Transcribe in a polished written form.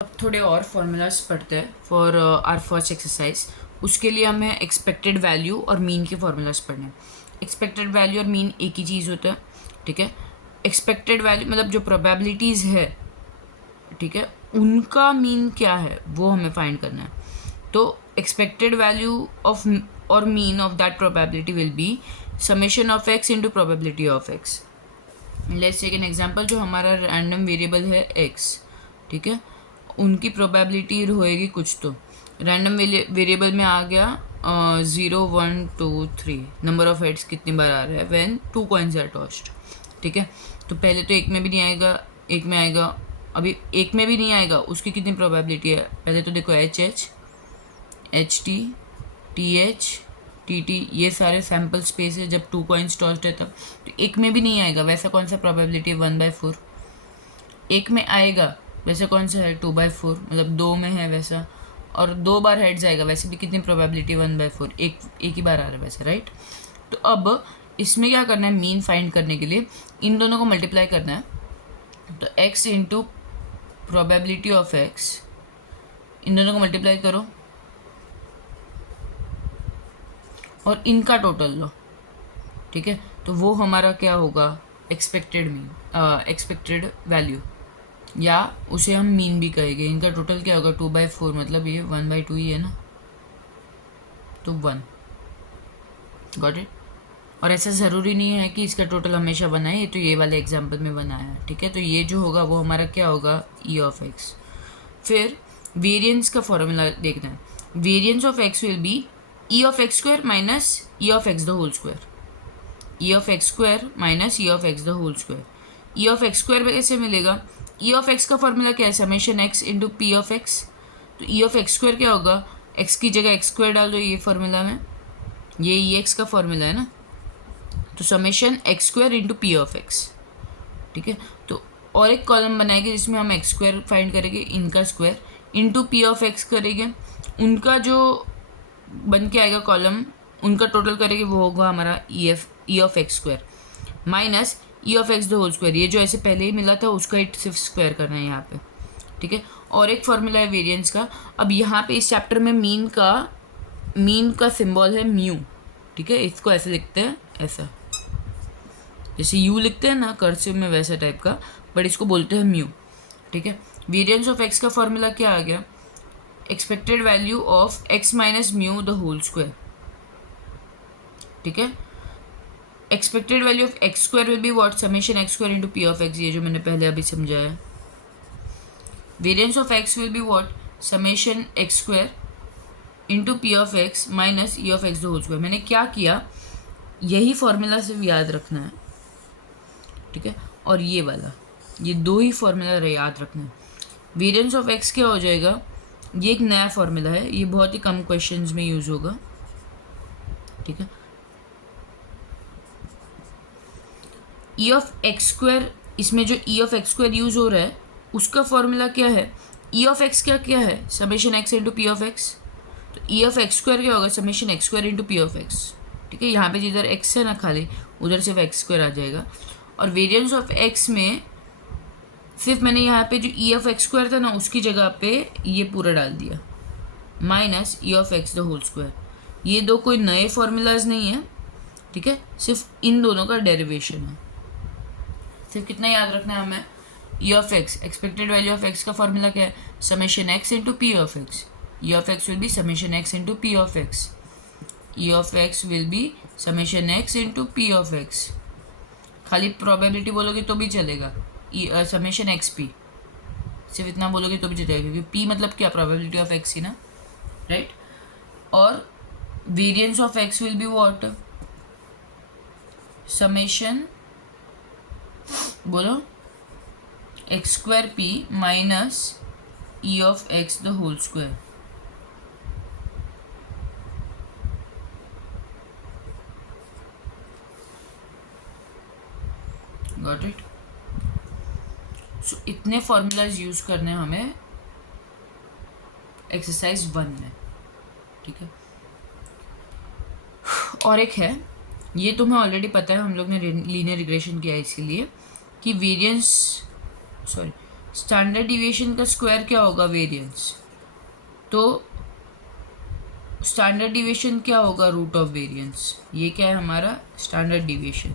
अब थोड़े और फॉर्मूलाज पढ़ते हैं फॉर आर फर्स्ट एक्सरसाइज। उसके लिए हमें एक्सपेक्टेड वैल्यू और मीन के फॉर्मूलाज पढ़ने हैं। एक्सपेक्टेड वैल्यू और मीन एक ही चीज़ होता है, ठीक है। एक्सपेक्टेड वैल्यू मतलब जो प्रोबेबिलिटीज़ है, ठीक है, उनका मीन क्या है वो हमें फाइंड करना है। तो एक्सपेक्टेड वैल्यू ऑफ और mean of that probability will be summation of x into probability of x. Let's take an example, जो हमारा रैंडम वेरिएबल है एक्स, ठीक है, उनकी प्रोबेबिलिटी होएगी कुछ, तो रैंडम वेरिएबल में आ गया 0 1 2 3, नंबर ऑफ हेड्स कितनी बार आ रहा है व्हेन 2 कॉइन्स आर टॉस्ड, ठीक है। तो पहले तो एक में भी नहीं आएगा, एक में आएगा, अभी एक में भी नहीं आएगा, उसकी कितनी प्रोबेबिलिटी है पहले तो देखो, H H, H T, T H, T T, ये सारे सैम्पल स्पेस है जब 2 कॉइन्स टॉस्ड है तब। तो एक में भी नहीं आएगा, वैसा कौन सा प्रोबेबिलिटी है 1/4। एक में आएगा वैसे कौन सा है 2/4, मतलब 2 में है वैसा, और 2 बार हेड्स आएगा वैसे भी कितनी प्रोबेबिलिटी 1/4, एक ही बार आ रहा है वैसे, राइट। तो अब इसमें क्या करना है, मीन फाइंड करने के लिए इन दोनों को मल्टीप्लाई करना है। तो x into probability of x, इन दोनों को मल्टीप्लाई करो और इनका टोटल लो, ठीक है। तो वो हमारा क्या होगा, एक्सपेक्टेड मीन, एक्सपेक्टेड वैल्यू, या उसे हम मीन भी कहेंगे। इनका टोटल क्या होगा 2/4, मतलब ये 1/2 ही है ना, तो 1। Got it. और ऐसा ज़रूरी नहीं है कि इसका टोटल हमेशा 1 है, ये तो ये वाले एग्जाम्पल में 1 आया है, ठीक है। तो ये जो होगा वो हमारा क्या होगा, ई ऑफ एक्स। फिर वेरिएंस का फॉर्मूला देखना है। Variance of x will be E of x square minus E of x the whole square, E of x square minus E of x the whole square. E of x square कैसे मिलेगा, E of x का formula क्या है, summation x into P of x. तो E of x square क्या होगा, x की जगह एक्स स्क्वायर डाल दो ये फॉर्मूला में, ये ई एक्स का फॉर्मूला है ना, तो summation x square into P of x, ठीक है। तो और एक कॉलम बनाएंगे जिसमें हम एक्स स्क्वायर फाइंड करेंगे, इनका square into P of x करेंगे, उनका जो बन के आएगा कॉलम, उनका टोटल करेंगे, वो होगा हमारा E of x square minus E of x the whole square. ये जो ऐसे पहले ही मिला था उसका ही सिर्फ स्क्वायर करना है यहाँ पे, ठीक है। और एक फॉर्मूला है वेरिएंस का। अब यहाँ पे इस चैप्टर में मीन का सिंबल है म्यू, ठीक है। इसको ऐसे लिखते हैं, ऐसा जैसे यू लिखते हैं ना कर्सिव में, वैसा टाइप का, बट इसको बोलते हैं म्यू, ठीक है। वेरिएंस ऑफ एक्स का फॉर्मूला क्या आ गया, expected value of x minus mu the whole square, ठीक है। Expected value of x square will be what, summation x square into P of x, ये जो मैंने पहले अभी समझाया। Variance of x will be what, summation x square into P of x minus E of x the whole square. मैंने क्या किया, यही फॉर्मूला सिर्फ याद रखना है, ठीक है। और ये वाला, ये दो ही फॉर्मूला याद रखना है। वेरिएंस ऑफ एक्स क्या हो जाएगा, ये एक नया फॉर्मूला है, ये बहुत ही कम क्वेश्चंस में यूज होगा, ठीक है। ई ऑफ एक्स स्क्वायर, इसमें जो ई ऑफ एक्स स्क्वायर यूज हो रहा है उसका फॉर्मूला क्या है, ई ऑफ एक्स क्या है, summation x into P of x. तो ई ऑफ एक्स स्क्वायर क्या होगा, summation x square into P of x, ठीक है। यहाँ पे जिधर एक्स है ना खाली, उधर सिर्फ एक्स स्क्वायर आ जाएगा। और वेरिएंस ऑफ एक्स में सिर्फ मैंने यहाँ पे जो ई ऑफ एक्स स्क्वायर था ना उसकी जगह पे ये पूरा डाल दिया, minus E of x the whole square. ये दो कोई नए फॉर्मूलाज नहीं है, ठीक है, सिर्फ इन दोनों का डेरिवेशन है। सिर्फ कितना याद रखना है हमें, ई of x, expected value of x का फॉर्मूला क्या है, summation x into P of x. E of x will be summation x into P of x, E of x will be summation x into P of x. खाली probability बोलोगे तो भी चलेगा, summation x P, सिर्फ इतना बोलोगे तो भी चलेगा, क्योंकि पी मतलब क्या, प्रोबेबिलिटी ऑफ एक्स ही ना, राइट। और variance of x will be what, summation, बोलो, X square P minus E of x the whole square. Got it. So इतने फॉर्मूलाज यूज करने हमें एक्सरसाइज 1 में, ठीक है। और एक है, ये तुम्हें ऑलरेडी पता है, हम लोग ने लीनियर रिग्रेशन किया है, इसके लिए कि स्टैंडर्ड डिविएशन का स्क्वायर क्या होगा? वेरिएंस। तो स्टैंडर्ड डिविएशन क्या होगा? Root of variance. ये क्या है हमारा? Standard deviation.